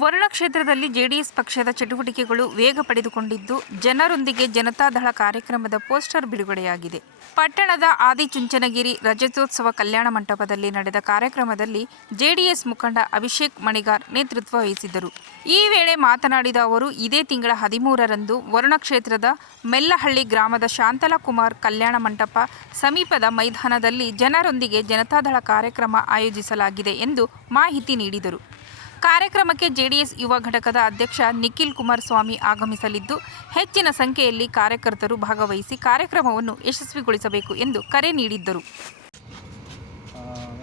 ವರುಣ ಕ್ಷೇತ್ರದಲ್ಲಿ ಜೆಡಿಎಸ್ ಪಕ್ಷದ ಚಟುವಟಿಕೆಗಳು ವೇಗ ಪಡೆದುಕೊಂಡಿದ್ದು, ಜನರೊಂದಿಗೆ ಜನತಾದಳ ಕಾರ್ಯಕ್ರಮದ ಪೋಸ್ಟರ್ ಬಿಡುಗಡೆಯಾಗಿದೆ. ಪಟ್ಟಣದ ಆದಿಚುಂಚನಗಿರಿ ರಜತೋತ್ಸವ ಕಲ್ಯಾಣ ಮಂಟಪದಲ್ಲಿ ನಡೆದ ಕಾರ್ಯಕ್ರಮದಲ್ಲಿ ಜೆಡಿಎಸ್ ಮುಖಂಡ ಅಭಿಷೇಕ್ ಮಣಿಗಾರ್ ನೇತೃತ್ವ ವಹಿಸಿದ್ದರು. ಈ ವೇಳೆ ಮಾತನಾಡಿದ ಅವರು, ಇದೇ ತಿಂಗಳ 13ರಂದು ವರುಣ ಕ್ಷೇತ್ರದ ಮೆಲ್ಲಹಳ್ಳಿ ಗ್ರಾಮದ ಶಾಂತಲಾ ಕುಮಾರ್ ಕಲ್ಯಾಣ ಮಂಟಪ ಸಮೀಪದ ಮೈದಾನದಲ್ಲಿ ಜನರೊಂದಿಗೆ ಜನತಾದಳ ಕಾರ್ಯಕ್ರಮ ಆಯೋಜಿಸಲಾಗಿದೆ ಎಂದು ಮಾಹಿತಿ ನೀಡಿದರು. ಕಾರ್ಯಕ್ರಮಕ್ಕೆ ಜೆಡಿಎಸ್ ಯುವ ಘಟಕದ ಅಧ್ಯಕ್ಷ ನಿಖಿಲ್ ಕುಮಾರಸ್ವಾಮಿ ಆಗಮಿಸಲಿದ್ದು, ಹೆಚ್ಚಿನ ಸಂಖ್ಯೆಯಲ್ಲಿ ಕಾರ್ಯಕರ್ತರು ಭಾಗವಹಿಸಿ ಕಾರ್ಯಕ್ರಮವನ್ನು ಯಶಸ್ವಿಗೊಳಿಸಬೇಕು ಎಂದು ಕರೆ ನೀಡಿದ್ದರು.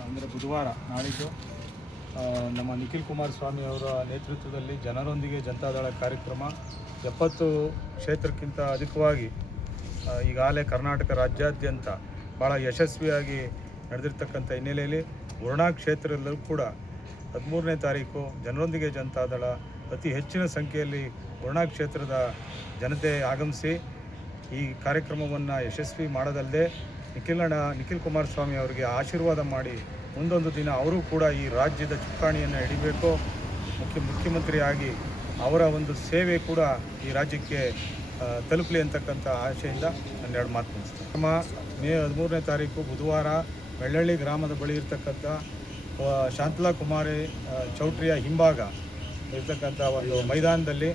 ಅಂದರೆ ಬುಧವಾರ ನಾಳಿದ್ದು ನಮ್ಮ ನಿಖಿಲ್ ಕುಮಾರಸ್ವಾಮಿ ಅವರ ನೇತೃತ್ವದಲ್ಲಿ ಜನರೊಂದಿಗೆ ಜನತಾದಳ ಕಾರ್ಯಕ್ರಮ 70 ಕ್ಷೇತ್ರಕ್ಕಿಂತ ಅಧಿಕವಾಗಿ ಈಗಾಗಲೇ ಕರ್ನಾಟಕ ರಾಜ್ಯಾದ್ಯಂತ ಭಾಳ ಯಶಸ್ವಿಯಾಗಿ ನಡೆದಿರ್ತಕ್ಕಂಥ ಹಿನ್ನೆಲೆಯಲ್ಲಿ ವರುಣಾ ಕ್ಷೇತ್ರದಲ್ಲೂ ಕೂಡ 13ನೇ ತಾರೀಕು ಜನರೊಂದಿಗೆ ಜನತಾದಳ ಅತಿ ಹೆಚ್ಚಿನ ಸಂಖ್ಯೆಯಲ್ಲಿ ವರುಣಾ ಕ್ಷೇತ್ರದ ಜನತೆ ಆಗಮಿಸಿ ಈ ಕಾರ್ಯಕ್ರಮವನ್ನು ಯಶಸ್ವಿ ಮಾಡೋದಲ್ಲದೆ ನಿಖಿಲ್ ಕುಮಾರಸ್ವಾಮಿ ಅವರಿಗೆ ಆಶೀರ್ವಾದ ಮಾಡಿ ಮುಂದೊಂದು ದಿನ ಅವರು ಕೂಡ ಈ ರಾಜ್ಯದ ಚುಕ್ಕಾಣಿಯನ್ನು ಹಿಡಿಬೇಕು, ಮುಖ್ಯಮಂತ್ರಿಯಾಗಿ ಅವರ ಒಂದು ಸೇವೆ ಕೂಡ ಈ ರಾಜ್ಯಕ್ಕೆ ತಲುಪಲಿ ಅಂತಕ್ಕಂಥ ಆಶೆಯಿಂದ ಒಂದೆರಡು ಮಾತು ಮುಗಿಸ್ತೀನಿ. ನಮ್ಮ ಮೇ 13ನೇ ತಾರೀಕು ಬುಧವಾರ ಮೆಳ್ಳಹಳ್ಳಿ ಗ್ರಾಮದ ಬಳಿ ಇರ್ತಕ್ಕಂಥ ಶಾಂತಲಾ ಕುಮಾರಿ ಚೌಟ್ರಿಯ ಹಿಂಭಾಗ ಇರ್ತಕ್ಕಂಥ ಒಂದು ಮೈದಾನದಲ್ಲಿ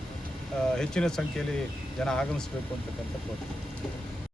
ಹೆಚ್ಚಿನ ಸಂಖ್ಯೆಯಲ್ಲಿ ಜನ ಆಗಮಿಸಬೇಕು ಅಂತಕ್ಕಂಥ ಕೋರಿಕೆ.